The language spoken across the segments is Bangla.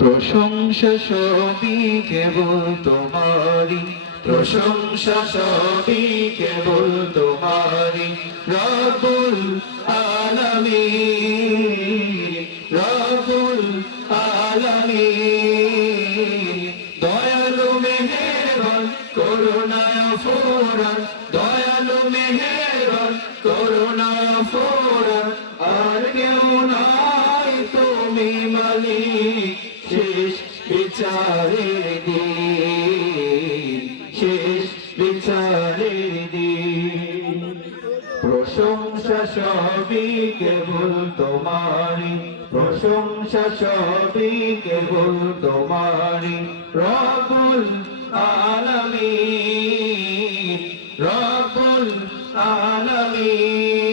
প্রশংসা সবই কেবল তোমারি প্রশংসা সবই কেবল তোমারি রবুল আলামিন রবুল আলামিন। দয়ালু মেহেরবান, করুণায় ফোরান সবই কেবল তোমারি প্রশংসা সবই কেবল তোমারি রবুল আলামিন রবুল আলামিন।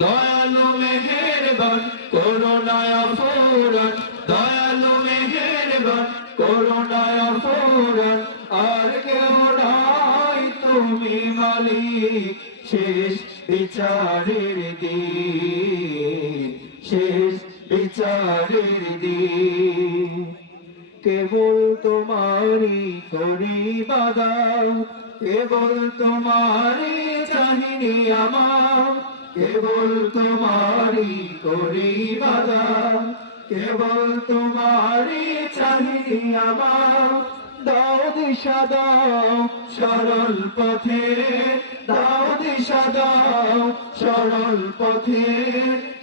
দয়ালু মেহেরবান, করুণায় ফুরান দয়ালু মেহেরবান, করুণায় ফুরান আর কেউ নাই তুমি মালিক শেষ বিচারের দিন, শেষ বিচারের দিন। কেবল তোমারি করি বাদাও কেবল তোমারি চাহিনি আমার, কেবল তোমারি করি বাদাও কেবল তোমারি চাহিনি আমার। দাও দিশা, দাও সরল পথে সরল পথে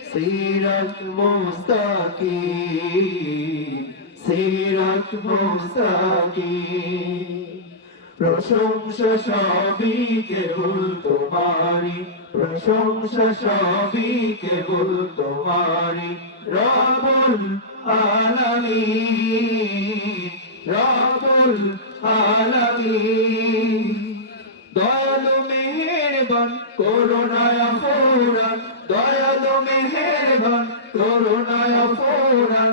সিরাত মুস্তাকিম সিরাত মুস্তাকিম। প্রশংসা সবই কেবল তোমারি প্রশংসা সবই কেবল তোমারি রবুল আলামিন রবুল আলামিন। মেহেরবান, করুণায় ফোরান দয়ালু মেহেরবান, করুণায় ফোরান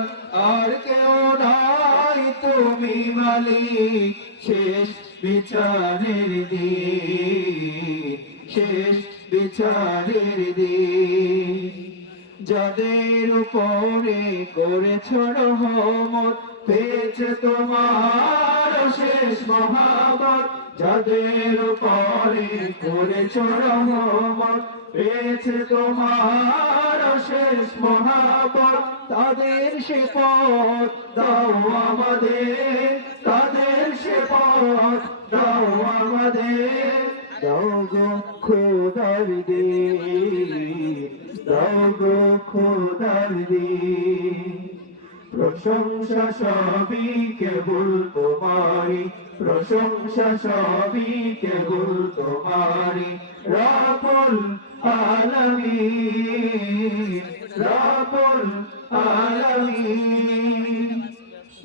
আর কেউ নাই তুমি মালিক, শেষ বিচারের দিন, শেষ বিচারের দিন। যাদের উপরে করেছ রহমত, পেয়েছে তোমার শেষ মহাবত যাদের উপরে করেছ রহমত পেয়েছে তোমার শেষ মহাবত তাদের সে পথ দাও আমাদের, তাদের সে পথ দাও আমাদের। দাও গো খোদার দে দাও গো খোদার প্রশংসা সবই কেবল তোমারি প্রশংসা সবই কেবল তোমারি রাবুল আলামিন রাবুল আলামিন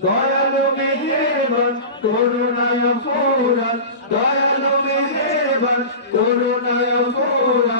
দয়ালু মেহেরবান, করুণায় ফোরান দয়ালু মেহেরবান, করুণায় ফোরান